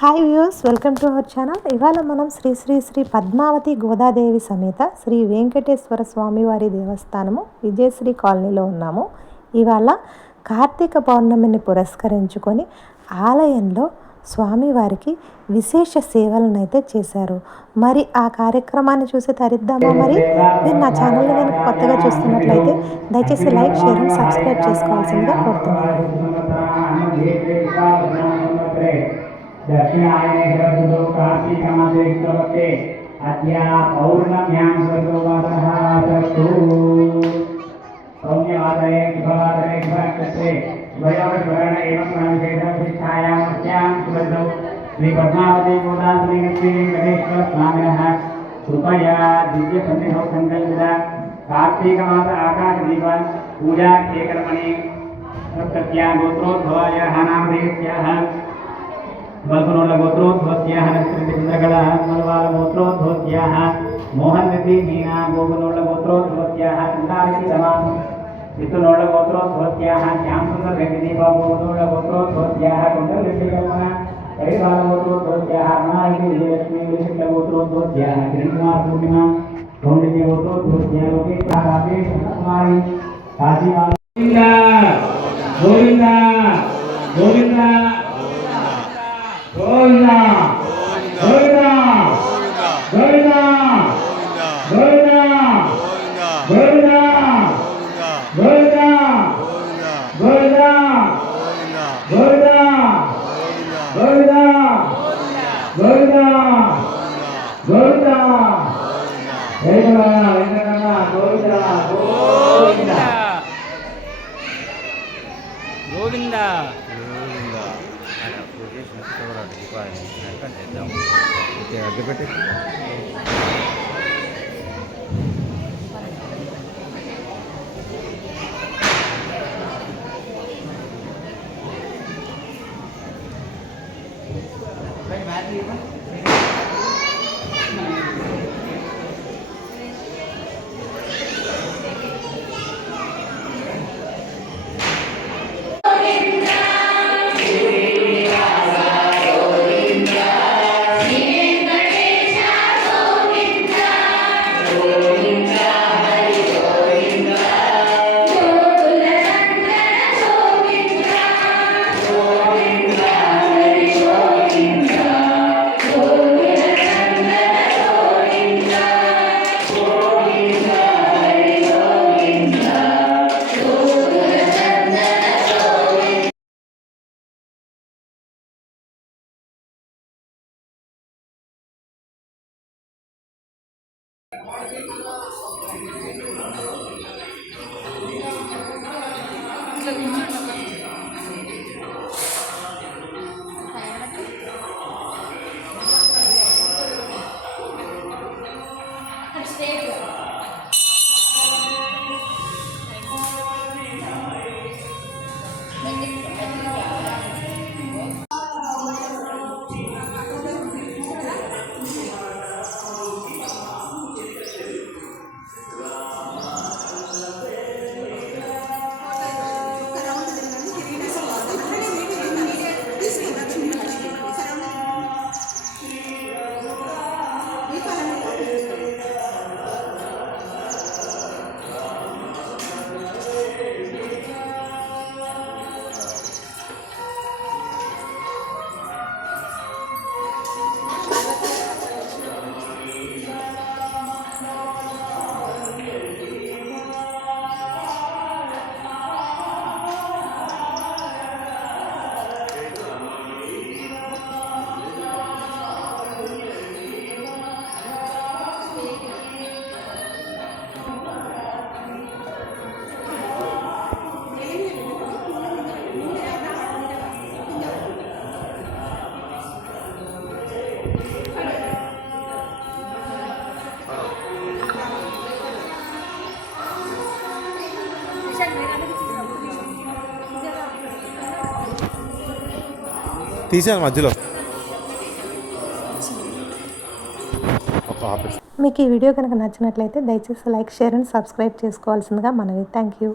Hi views, welcome to our channel. ఇవాళ మనం శ్రీ శ్రీ శ్రీ పద్మావతి గోదాదేవి సమేత శ్రీ వెంకటేశ్వర స్వామివారి దేవస్థానము విజయశ్రీ కాలనీలో ఉన్నాము. ఇవాళ కార్తీక పౌర్ణమిని పురస్కరించుకొని ఆలయంలో స్వామివారికి విశేష సేవలను అయితే చేశారు. మరి ఆ కార్యక్రమాన్ని చూసి తరిద్దామా? మరి మీరు నా ఛానల్ని కనుక కొత్తగా చూస్తున్నట్లయితే దయచేసి లైక్, షేర్ అండ్ సబ్స్క్రైబ్ చేసుకోవాల్సిందిగా కోరుతున్నాను. दक्षिणायने शरदृतौ कार्तीकमासे शुक्लपक्षे अद्य पौर्णम्यां स्वर्गवासः आचरतु। सौम्यवासरे शुभवासरे शुभनक्षत्रे शुभयोगस्वर्ण एवं प्रणविशेषप्रतिष्ठायामस्यां शुभद्रौ श्रीपद्मावती गोदा श्रीलक्ष्मी वेङ्कटेश्वर स्वामिनः कृपया दिव्यसन्निधौ सङ्कल्पित कार्तीकमास आकाशदीपं पूजा एकर्मणि तस्याः गोत्रोद्भवाय नामधेयस्याः बल्कुनोल्ल गोत्रोद्भवस्याः नक्षत्रचन्द्रकला मलवाल गोत्रोद्भवस्याः मोहनवती मीना गोगुनोल्ल गोत्रोद्भवस्याः चिन्तारकी रमा विष्णुनोल्ल गोत्रोद्भवस्याः श्यामसुन्दर वेङ्कटेश गोगुनोल्ल गोत्रोद्भवस्याः कुण्डलकल्पना करिवाल गोत्रोद्भवस्याः अरुणाहिनी विजयलक्ष्मी विलिष्ट गोत्रोद्भवस्याः किरणकुमार पूर्णिमा कौंडिन्य गोत्रोद्भवस्याः लोकेश राजेश कुमारी काशीवाल गोविंदा गोविंदा गोविंदा गोविंदा गोविंदा गोविंदा गोविंदा गोविंदा गोविंदा गोविंदा गोविंदा गोविंदा गोविंदा वेंकटरमण वेंकटरमण गोविंदा गोविंदा गोविंदा अग्गिपेट తీసాను మధ్యలో. మీకు ఈ వీడియో కనుక నచ్చినట్లయితే దయచేసి లైక్, షేర్ అండ్ సబ్స్క్రైబ్ చేసుకోవాల్సిందిగా మనవి. Thank you.